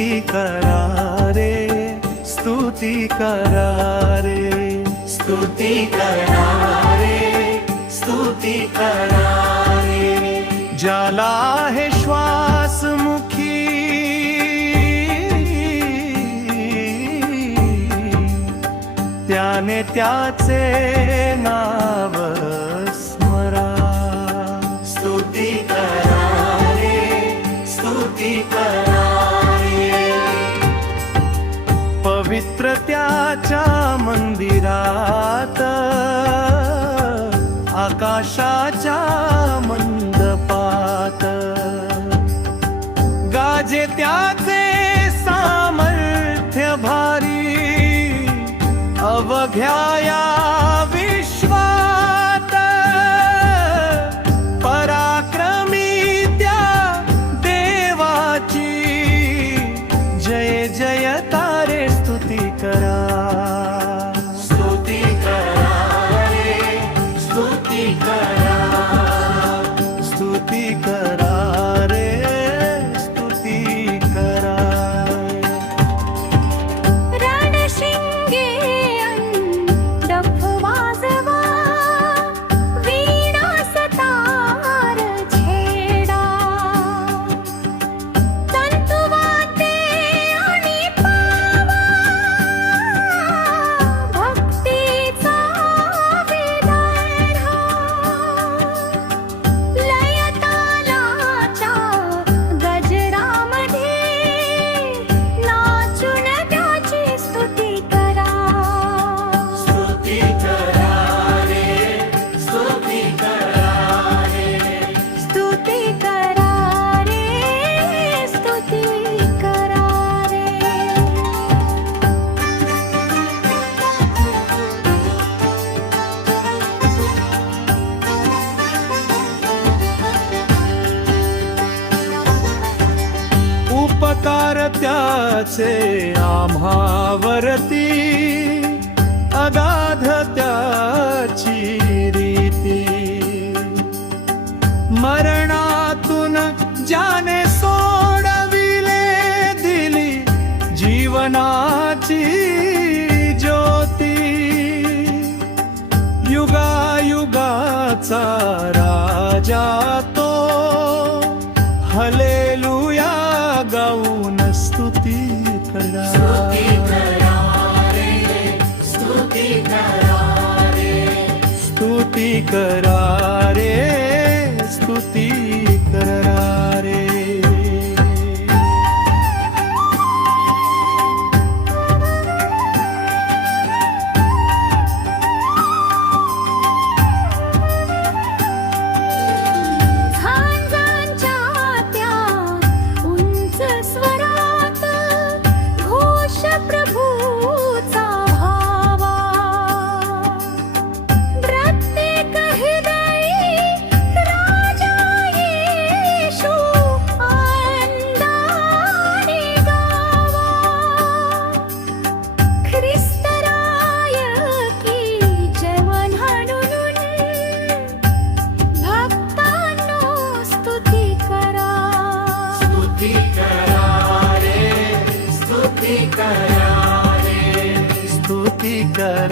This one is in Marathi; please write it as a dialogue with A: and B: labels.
A: स्तुति करारे स्तुती करारे स्तुति करारे स्तुति करारे जाला है श्वास मुखी त्याने त्याचे नाव स्मरा. स्तुति करा देवाच्या मंदिरात आकाशाच्या मंडपात. गाजे त्याचे सामर्थ्य भारी
B: अवघ्या त्याचे
A: आम्हावरती अगाध त्याची रीती. मरणातून ज्याने सोडविले दिली जीवनाची ज्योती युगायुगाचा राजा तो हले करा कर